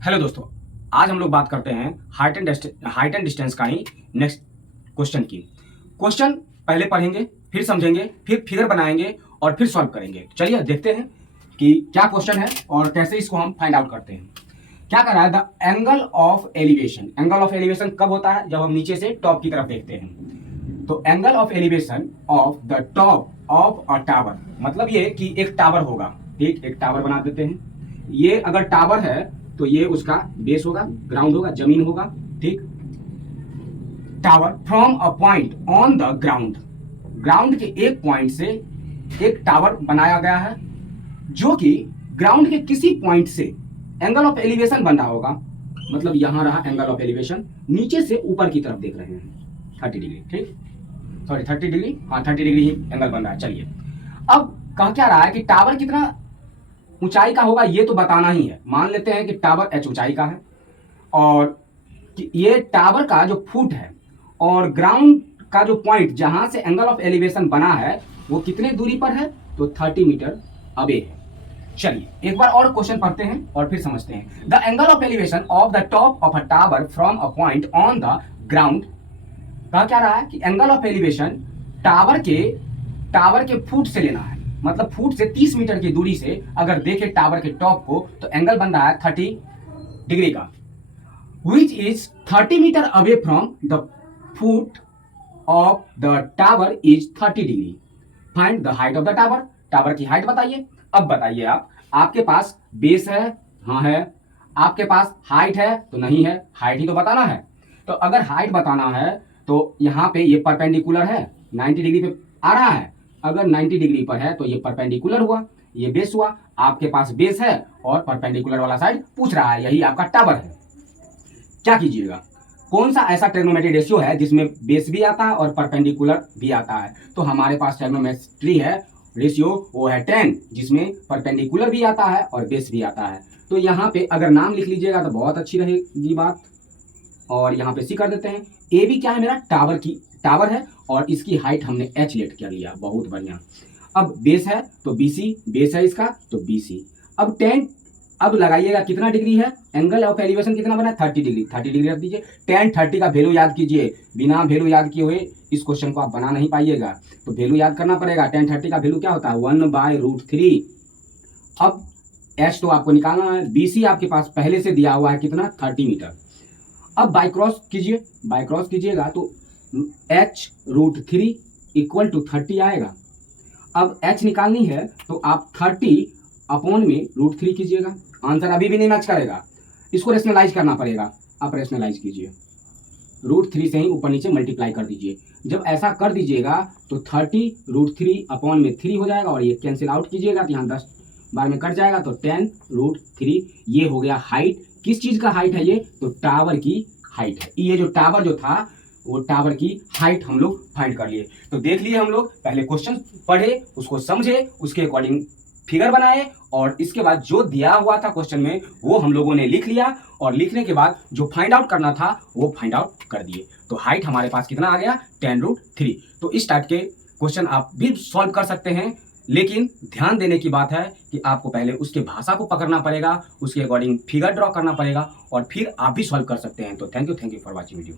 Hello दोस्तों, आज हम लोग बात करते हैं हाइट एंड डिस्टेंस का ही नेक्स्ट क्वेश्चन की। क्वेश्चन पहले पढ़ेंगे, फिर समझेंगे, फिर फिगर बनाएंगे और फिर सॉल्व करेंगे। चलिए देखते हैं कि क्या क्वेश्चन है और कैसे इसको हम फाइंड आउट करते हैं। क्या कर रहा है? The angle of elevation. Angle of elevation कब होता है? जब हम नीचे से टॉप की तरफ देखते हैं। तो angle of elevation of the top of a tower, मतलब ये कि एक टावर होगा। ठीक, एक टावर बना देते हैं। ये अगर टावर है तो ये उसका बेस होगा, ग्राउंड होगा, जमीन होगा। ठीक, tower from a point on the ground, ground के एक पॉइंट से एक टावर बनाया गया है जो कि ग्राउंड के किसी पॉइंट से एंगल ऑफ एलिवेशन बन रहा होगा। मतलब यहां रहा एंगल ऑफ एलिवेशन, नीचे से ऊपर की तरफ देख रहे हैं 30 डिग्री। ठीक, सॉरी 30 डिग्री, हाँ 30 डिग्री ही एंगल बन रहा है। चलिए अब कह क्या रहा है कि टावर कितना ऊंचाई का होगा ये तो बताना ही है। मान लेते हैं कि टावर h ऊंचाई का है और ये टावर का जो फुट है और ग्राउंड का जो पॉइंट जहां से एंगल ऑफ एलिवेशन बना है वो कितने दूरी पर है? तो 30 मीटर अवे है। चलिए एक बार और क्वेश्चन पढ़ते हैं और फिर समझते हैं। The angle of elevation of the top of a tower from a point on the ground. कहा क्या रहा है कि एंगल ऑफ एलिवेशन टावर के फुट से लेना है। मतलब फुट से 30 मीटर की दूरी से अगर देखे टावर के टॉप को तो एंगल बन रहा है 30 डिग्री का, which is 30 metre away from the foot of the tower is 30 degree. Find the height of the tower. Tower की हाइट बताइए। अब बताइए आपके पास बेस है? हाँ है। आपके पास हाइट है? तो नहीं है, हाइट ही तो बताना है। तो अगर हाइट बताना है तो यहाँ पे ये परपेंडिकुलर है, 90 डिग्री पे आ रहा है। अगर 90 डिग्री पर है तो ये परपेंडिकुलर हुआ, ये बेस हुआ। आपके पास बेस है और परपेंडिकुलर वाला साइड पूछ रहा है, यही आपका टावर है। क्या कीजिएगा? कौन सा ऐसा ट्रिग्नोमेट्री रेशियो है जिसमें बेस भी आता है और परपेंडिकुलर भी आता है? तो हमारे पास ट्रिग्नोमेट्री है रेशियो, वो है 10, जिसमें परपेंडिकुलर भी आता है और बेस भी आता है। तो यहाँ पे अगर नाम लिख लीजिएगा तो बहुत अच्छी रहेगी बात। और यहाँ पे सी कर देते हैं। ए भी क्या है? मेरा टावर है और इसकी हाइट हमने h लेट कर लिया, बहुत बढ़िया। अब बेस है तो BC, बेस है इसका तो BC। अब 10, अब लगाइएगा कितना डिग्री है? एंगल ऑफ एलिवेशन कितना बना है? 30 डिग्री। 30 डिग्री रख दीजिए। 10 30 का वैल्यू याद कीजिए। बिना वैल्यू याद किए हुए इस क्वेश्चन को आप बना नहीं पाइएगा, तो वैल्यू याद करना पड़ेगा। 10 30 का वैल्यू क्या होता है? 1/√3। अब h तो आपको निकालना है। BC आपके पास पहले से दिया हुआ है कितना? 30 मीटर। अब बाय क्रॉस कीजिए, बाय क्रॉस कीजिएगा तो h√3 इक्वल टू 30 आएगा। अब h निकालनी है तो आप 30 अपॉन में √3 कीजिएगा। आंसर अभी भी नहीं मैच करेगा, इसको रेशनलाइज करना पड़ेगा। आप रेशनलाइज कीजिए, √3 से ही ऊपर नीचे मल्टीप्लाई कर दीजिए। जब ऐसा कर दीजिएगा तो 30 √3 अपॉन में 3 हो जाएगा और ये कैंसिल आउट कीजिएगा तो यहाँ 10 बार में कट जाएगा तो 10√3। ये हो गया हाइट। किस चीज का हाइट है ये? तो टावर की हाइट है। ये जो टावर जो था वो टावर की हाइट हम लोग फाइंड कर लिए। तो देख लिए हम लोग, पहले क्वेश्चन पढ़े, उसको समझे, उसके अकॉर्डिंग फिगर बनाए और इसके बाद जो दिया हुआ था क्वेश्चन में वो हम लोगों ने लिख लिया और लिखने के बाद जो फाइंड आउट करना था वो फाइंड आउट कर दिए। तो हाइट हमारे पास कितना आ गया? 10√3। तो इस टाइप के क्वेश्चन आप भी सॉल्व कर सकते हैं, लेकिन ध्यान देने की बात है कि आपको पहले उसके भाषा को पकड़ना पड़ेगा, उसके अकॉर्डिंग फिगर ड्रॉ करना पड़ेगा और फिर आप भी सॉल्व कर सकते हैं। तो thank you for watching video.